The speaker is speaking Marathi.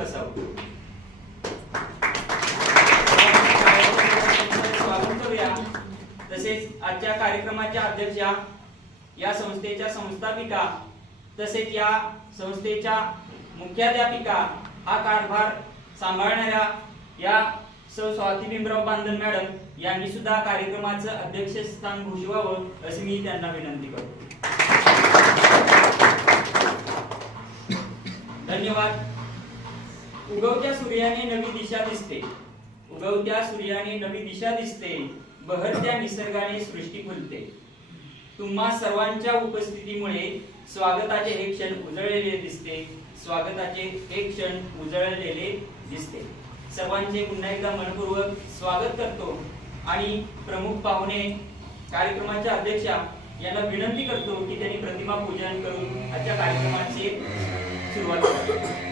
बसावं. स्वागत करूया. तसेच आजच्या कार्यक्रमाच्या अध्यक्षा, या संस्थेच्या संस्थापिका तसेच या संस्थेच्या मुख्याध्यापिका, हा कारभार सांभाळणाऱ्या या सौ स्वाती भीमराव बांधल मॅडम यांनी सुद्धा कार्यक्रमाचं अध्यक्षस्थान भूषवावं अशी मी त्यांना विनंती करतो. धन्यवाद. उगवत्या सूर्याने नवी दिशा दिसते, उगवत्या सूर्याने नवी दिशा दिसते, बहरत्या निसर्गाने सृष्टी फुलते. तुम्हा सर्वांच्या उपस्थितीमुळे स्वागताचे हे क्षण उजळलेले दिसते, स्वागताचे हे क्षण उजळलेले दिसते. सर्वांचे पुन्हा एकदा मनपूर्वक स्वागत करतो आणि प्रमुख पाहुणे कार्यक्रमाच्या अध्यक्षा यांना विनंती करतो की त्यांनी प्रतिमा पूजन करून आजच्या कार्यक्रमाची सुरुवात करावी.